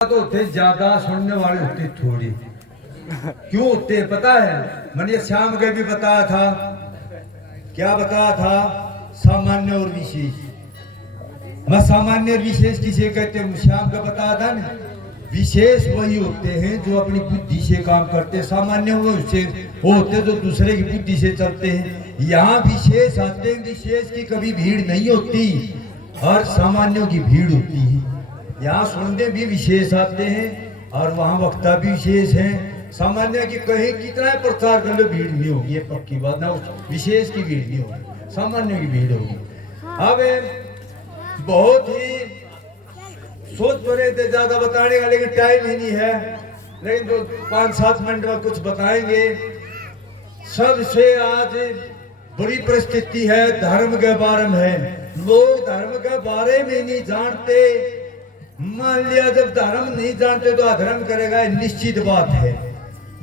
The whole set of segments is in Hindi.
तो होते ज्यादा, सुनने वाले होते थोड़ी। क्यों होते पता है? मैंने श्याम के भी बताया था। क्या बताया था? सामान्य और विशेष। मैं सामान्य और विशेष किसे कहते हैं? श्याम का बताया था ना। विशेष वही होते हैं जो अपनी बुद्धि से काम करते हैं। सामान्य वो होते जो दूसरे की बुद्धि से चलते हैं। यहाँ विशेष आते हैं। विशेष की कभी भीड़ नहीं होती और सामान्यों की भीड़ होती है। यहाँ सुनने भी विशेष आते हैं और वहाँ वक्ता भी विशेष हैं। सामान्य की कहीं कितना प्रचार कर लो भीड़ नहीं होगी, ये पक्की बात ना। विशेष की भीड़ नहीं होगी, सामान्य की भीड़ होगी। अब बहुत ही सोच तो रहे थे ज्यादा बताने का, लेकिन टाइम ही नहीं है। लेकिन तो 5-7 मिनट में कुछ बताएंगे। सबसे आज बुरी परिस्थिति है, धर्म के बारे में है। लोग धर्म के बारे में नहीं जानते। मान लिया जब धर्म नहीं जानते तो अधर्म करेगा, निश्चित बात है।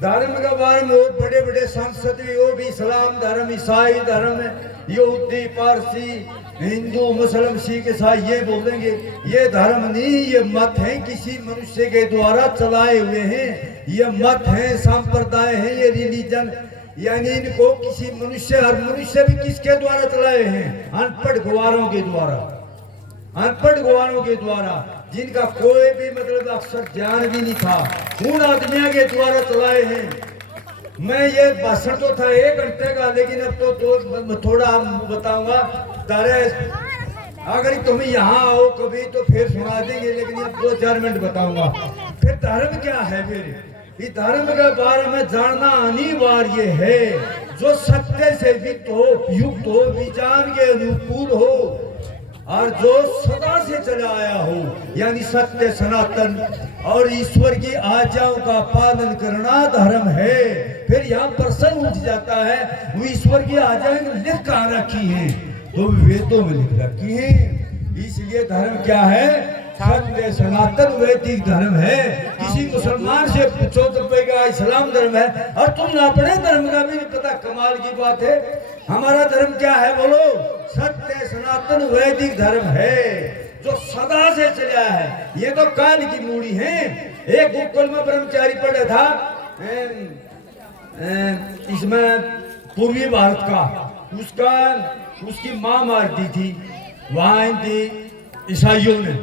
धर्म के बारे में वो बड़े बड़े सांसद भी, वो भी इस्लाम धर्म, ईसाई धर्म, यहूदी, पारसी, हिंदू, मुस्लिम, सिख, ईसाई ये बोलेंगे ये धर्म नहीं, ये मत है, किसी मनुष्य के द्वारा चलाए हुए हैं। ये मत है, संप्रदाय है, ये रिलीजन, यानी इनको किसी मनुष्य, हर मनुष्य भी किसके द्वारा चलाए हैं? अनपढ़ गुवारों के द्वारा। अनपढ़ गुवारों के द्वारा, जिनका कोई भी मतलब अक्षर ज्ञान भी नहीं था, उन आदमियों के द्वारा चलाए हैं। मैं ये भाषण तो था 1 घंटे का, लेकिन अब तो थोड़ा बताऊंगा। अगर तुम यहाँ आओ कभी तो फिर सुना देंगे, लेकिन अब 2-4 मिनट बताऊंगा। फिर धर्म क्या है? फिर इस धर्म के बारे में जानना अनिवार्य है, जो सत्य से युक्त हो, विचार के अनुकूल हो और जो सदा से चला आया हो, यानी सत्य, सनातन और ईश्वर की आज्ञाओं का पालन करना धर्म है। फिर यहाँ प्रश्न उठ जाता है, वो ईश्वर की आज्ञाएं लिख कहाँ रखी हैं? तो वेदों में लिख रखी हैं। इसलिए धर्म क्या है? सत्य, सनातन, वैदिक धर्म है। किसी मुसलमान से पूछो तो कहेगा इस्लाम धर्म है, और तुम अपने धर्म का भी नहीं पता। कमाल की बात है। हमारा धर्म क्या है बोलो? सत्य, सनातन, वैदिक धर्म है, जो सदा से चला है। ये तो काल की मूड़ी है। एक गोकुल में ब्रह्मचारी पढ़ा था, इसमें पूर्वी भारत का, उसकी माँ मार दी थी वहां ईसाइयों ने,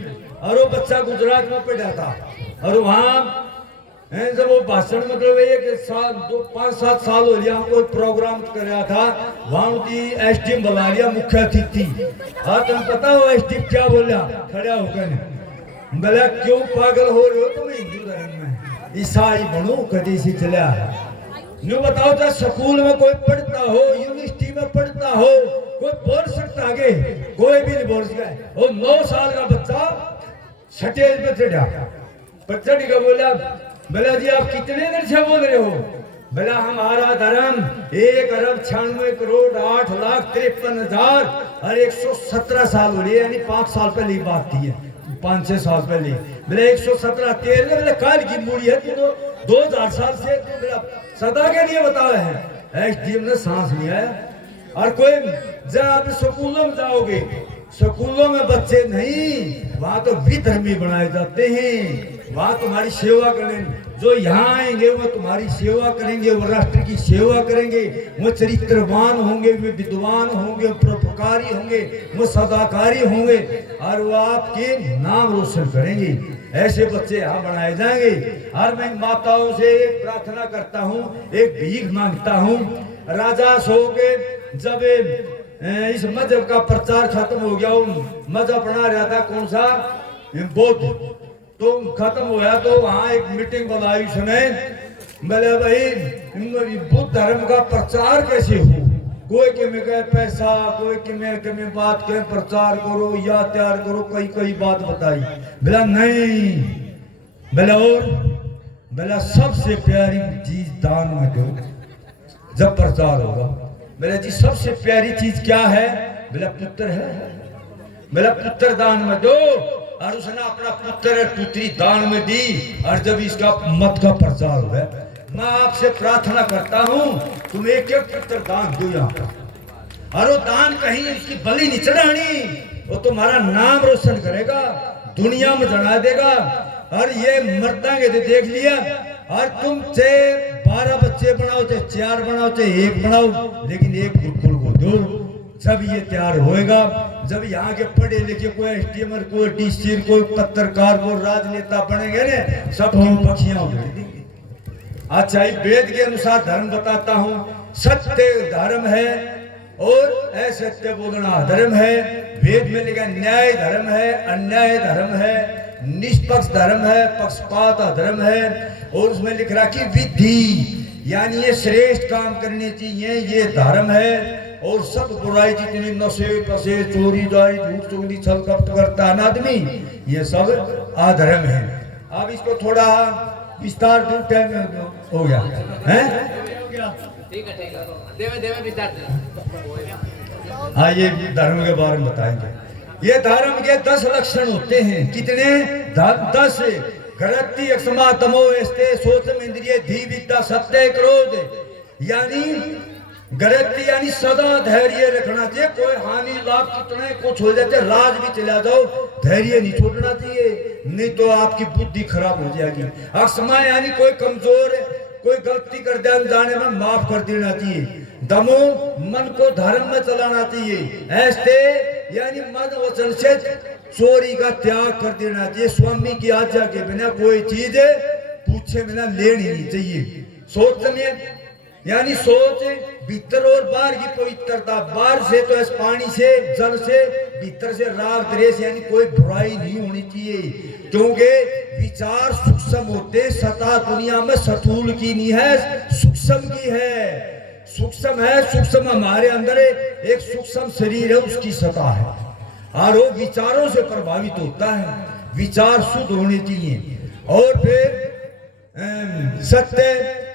और वो बच्चा गुजरात में पढ़ा था। और वहाँ जब वो भाषण मतलब 5-7 साल हो लिया, कोई प्रोग्राम कर रहा था, वहाँ की एसडीएम बुला लिया, मुख्य अतिथि। हाँ, तुम पता हो एसडीएम क्या बोला? खड़ा होकर बोला, क्यों पागल हो रहे हो तुम? हिंदू धर्म में ईसाई बनो, कभी से चला है। न्यू बताओ, चाहे स्कूल में कोई पढ़ता हो, यूनिवर्सिटी में पढ़ता हो, कोई बोल सकता आगे? कोई भी नहीं बोल सकता। वो 9 साल का बच्चा स्टेज पे चढ़ा, पर चढ़ के बोला जी आप कितने दिन से बोल रहे हो? बोला हमारा धर्म 1,96,08,53,000 और 117 साल हो रही है, यानी 5 साल पहले की बात थी, 5-6 साल पहले। बोले 117 13 काल की मूड़ी है, तो 2000 साल से सदा के लिए बताया है। एसडीएम ने सांस नहीं आया। और कोई जब आप स्कूलों में जाओगे, स्कूलों में बच्चे नहीं, वहां तो विधर्मी बनाए जाते हैं। वहां तुम्हारी सेवा करेंगे, जो यहाँ आएंगे वो तुम्हारी सेवा करेंगे, वो राष्ट्र की सेवा करेंगे, वो चरित्रवान होंगे, वो विद्वान होंगे, वो परोपकारी होंगे, वो सदाकारी होंगे, और वो आपके नाम रोशन करेंगे। ऐसे बच्चे यहाँ बनाए जाएंगे। और मैं माताओं से एक प्रार्थना करता हूँ, एक भीख मांगता हूँ। राजा सो के जब इस मजहब का प्रचार खत्म हो गया, वो मजहब बना रहा था कौन सा? बौद्ध। तो खत्म हो गया तो वहाँ एक मीटिंग बुलाई उसने। बोले भाई बुद्ध धर्म का प्रचार कैसे हो? कोई के में कहे पैसा, कोई के में बात कहे प्रचार करो या तैयार करो, कई बात बताई। बोला नहीं। बोला और? बोला सबसे प्यारी चीज दान में दो जब प्रचार होगा। बोला जी सबसे प्यारी चीज क्या है? बोला पुत्र है। बोला पुत्र दान में दो। और उसने अपना पुत्र और पुत्री दान में दी। और जब इसका मत का प्रचार हुआ, मैं आपसे प्रार्थना करता हूँ तुम एक पुत्र दान दो यहाँ पर। और वो दान कहीं उसकी बलि नहीं चढ़ानी, वो तुम्हारा नाम रोशन करेगा, दुनिया में जना देगा। और ये मर्दांगे तो देख लिया। और तुम चाहे 12 बच्चे बनाओ, चाहे 4 बनाओ, चाहे 1 बनाओ, लेकिन एक गुरुकुल को दो। जब ये तैयार होएगा, जब यहाँ के पढ़े लिखे कोई एसटीएमर, कोई टीचर, कोई पत्रकार, कोई राजनेता बनेंगे ना, सब पक्षियां उधेड़ देंगे। अच्छा, वेद के अनुसार धर्म बताता हूँ। सत्य धर्म है और असत्य बोलना धर्म है। वेद में लिखा न्याय धर्म है, अन्याय धर्म है, निष्पक्ष धर्म है, पक्षपात धर्म है। और उसमें लिख रहा कि विधि, यानी ये श्रेष्ठ काम करने चाहिए, ये धर्म है। और सब बुराई जितनी नशे पसे, चोरी दारी, झूठ चुगली, छल कपट करता है ना आदमी, ये सब अधर्म है। अब इसको थोड़ा विस्तार दूं, टाइम हो गया है? ठीक है देवे विस्तार। हाँ, ये धर्म के बारे में बताएंगे। ये धर्म के 10 लक्षण होते हैं। कितने? 10। घृति, अक्षमा, तमो, एस्ते, सोचम, इंद्रिय, धी, विद्या, सत्य, क्रोध। यानी घृति यानी सदा धैर्य रखना चाहिए। कोई हानि लाभ कितने कुछ हो जाते, राज भी चला जाओ, धैर्य नहीं छोड़ना चाहिए, नहीं तो आपकी बुद्धि खराब हो जाएगी। अक्षमा यानी कोई कमजोर है, कोई गलती कर दे अनजाने में, माफ कर देना चाहिए। दमो, मन को धर्म में चलाना चाहिए। ऐसे यानी मन वचन से चोरी का त्याग कर देना चाहिए। स्वामी की आज्ञा के बिना कोई चीज पूछे बिना लेनी नहीं चाहिए। सोच में यानी सोच भीतर और बाहर की पवित्रता। बाहर से तो पानी से, जल से, भीतर से राग द्वेष, यानी कोई बुराई नहीं होनी चाहिए। क्योंकि विचार सूक्ष्म होते, सतह दुनिया में स्थूल की नहीं है, सूक्ष्म की है। सूक्ष्म है, सूक्ष्म हमारे अंदर एक सूक्ष्म शरीर है, उसकी सतह है और वो विचारों से प्रभावित होता है। विचार शुद्ध होने चाहिए। और फिर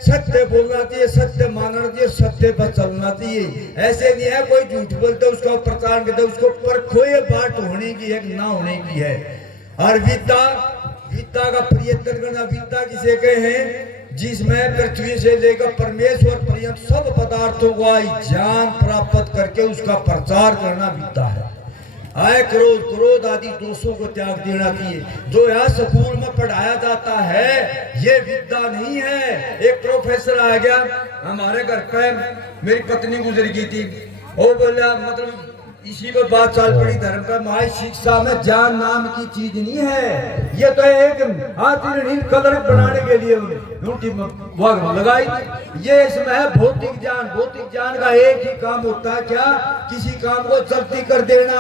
सत्य बोलना चाहिए, सत्य मानना चाहिए, सत्य पर चलना चाहिए। ऐसे नहीं है कोई झूठ बोलते उसका प्रचार करते, उसको परखो, ये बात होने की है ना होने की है। और विद्या का प्रयत्न करना। विद्या किसे कहे हैं? जिसमें पृथ्वी से लेकर परमेश्वर पर्यंत सब पदार्थों का ज्ञान प्राप्त करके उसका प्रचार करना विद्या है। आय क्रोध आदि दोषों को त्याग देना चाहिए। जो यहाँ स्कूल में पढ़ाया जाता है ये विद्या नहीं है। एक प्रोफेसर आ गया हमारे घर पे, मेरी पत्नी गुजर गई थी, वो बोला मतलब इसी पर बात चाल पड़ी धर्म का। माई शिक्षा में ज्ञान नाम की चीज नहीं है, ये तो एक हाथी कलर बनाने के लिए लगाई। ये इसमें है भौतिक ज्ञान। भौतिक ज्ञान का एक ही काम होता है, क्या? किसी काम को जल्दी कर देना।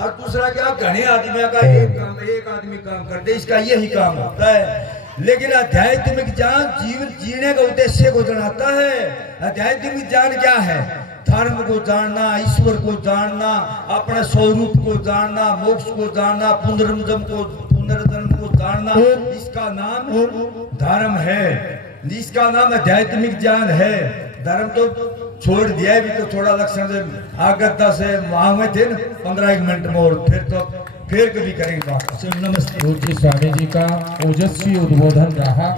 और दूसरा क्या? घने आदमियों का एक आदमी काम करते, इसका यही काम होता है। लेकिन आध्यात्मिक ज्ञान जीवन जीने का उद्देश्य को जनाता है। आध्यात्मिक ज्ञान क्या है? धर्म को जानना, ईश्वर को जानना, अपने स्वरूप को जानना, मोक्ष को जानना, पुनर्जन्म को जानना, इसका नाम धर्म है, इसका नाम आध्यात्मिक ज्ञान है। धर्म तो छोड़ दिया भी तो थोड़ा लक्षण से आगता से वहां में थे 15 मिनट में, और फिर कभी करेंगे बात। नमस्ते। स्वामी जी का ओजस्वी उद्बोधन रहा।